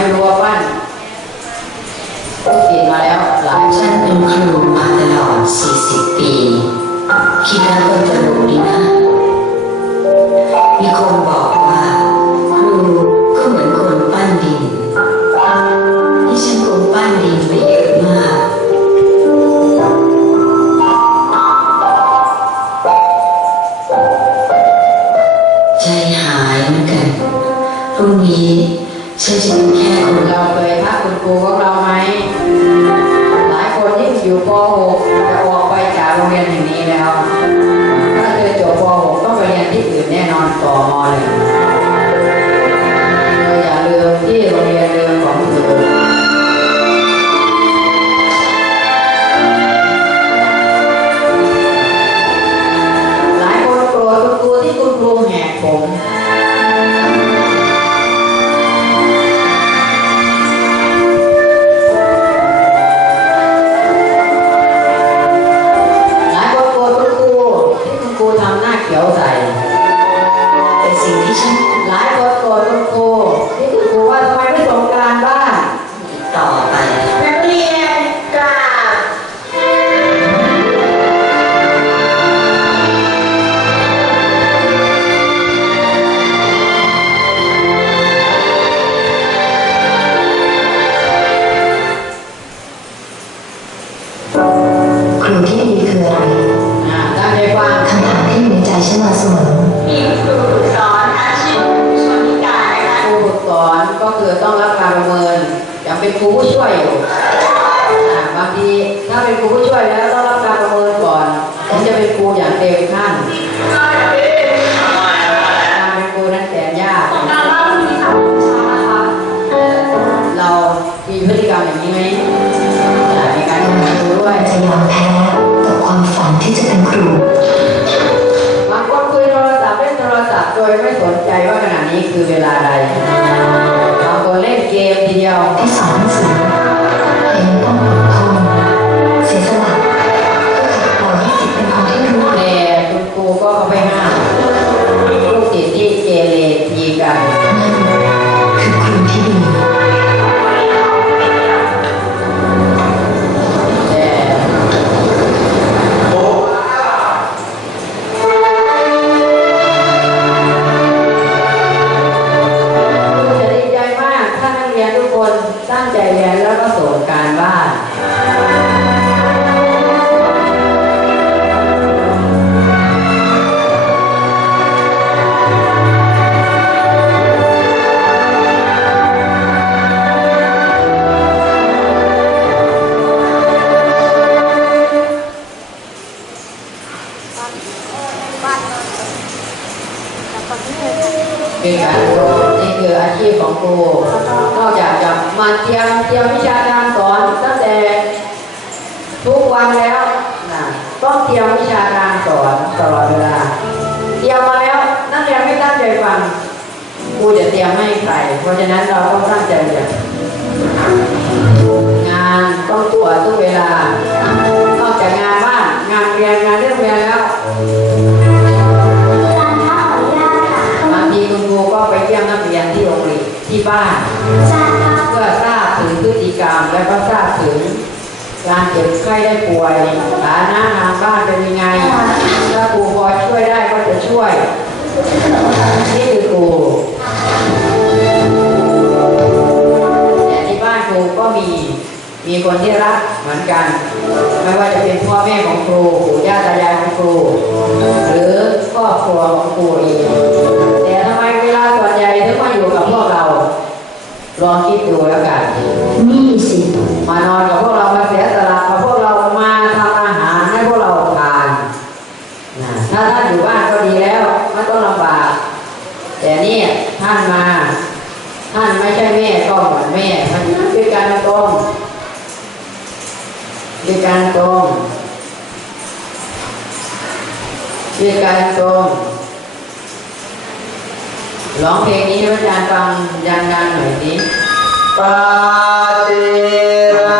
ไม่รู้ว่าปั้นกินมาแล้วหลายฉันเป็นครูมาตลอด 40 ปี คิดแล้วก็ตลกดีนะ มีคนบอกว่าครูก็เหมือนคนปั้นดินที่ฉันคงปั้นดินไปเยอะมากใจหายเหมือนกันพรุ่งนี้ ฉันจะเป็นแค่คนเราเคยพักคุณครูของเราไหมหลายคนที่อยู่ป .6 จะออกไปจากโรงเรียนแห่งนี้แล้ว ถ้าเธอจบป .6 ต้องไปเรียนที่อื่นแน่นอนต่อม .1 เธ สิ่งที่ฉันหลายคนโกรธคุณครูที่คุณครูว่าทำไมไม่ส่งการบ้านต่อไปนักเรียนกราบครูที่ดีคืออะไรอ่าตั้งใจฟังคำถามที่อยู่ในใจฉันมาเสมอ เป็นครูผู้ช่วยอยู่บางทีถ้าเป็นครูผู้ช่วยแล้วต้องรับการประเมินก่อนถึงจะเป็นครูอย่างเต็มขั้นการเป็น คนตั้งใจเรียนแล้วก็ส่งการบ้านเป็นการครูนี่คืออาชีพของครู เตรียมเตรียมวิชาการสอนตั้งแต่ทุกวันแล้วนะต้องเตรียมวิชาการสอนตลอดเวลาเตรียมมาแล้วนักเรียนไม่ตั้งใจฟังครูจะเตรียมให้ใครเพราะฉะนั้นเราต้องตั้งใจเรียนงานต้องตรวจทุกเวลานอกจากงานบ้านงานเรียนงานเรื่องเรียนแล้วการข้าขออนุญาตค่ะบางทีคุณครูก็ไปเยี่ยมนักเรียนที่โรงเรียนที่บ้านจาน การเจ็บไข้ได้ป่วยฐานะทางบ้านเป็นยังไง ถ้าครูพอช่วยได้ก็จะช่วย นี่คือครูแต่ที่บ้านครูก็มีมีคนที่รักเหมือนกัน ไม่ว่าจะเป็นพ่อแม่ของครูปู่ย่าตายายของครู หรือครอบครัวของครูเองแต่ทำไมเวลาส่วนใหญ่ถึงมาอยู่กับพวกเราลองคิดดูแล้วกันนี่สิมานอนกับพวกเรามาเสียสละกับพวกเรามาทำอาหารให้พวกเราทานนะถ้าท่านอยู่บ้านก็ดีแล้วไม่ต้องลำบาก แต่นี่ท่านมา ท่านไม่ใช่แม่ก็เหมือนแม่มันเป็น การตรงด้วยการตรงด้วยการตรงร้องเพลงนี้ให้อาจารย์ฟังยังๆหน่อยสิปาติระ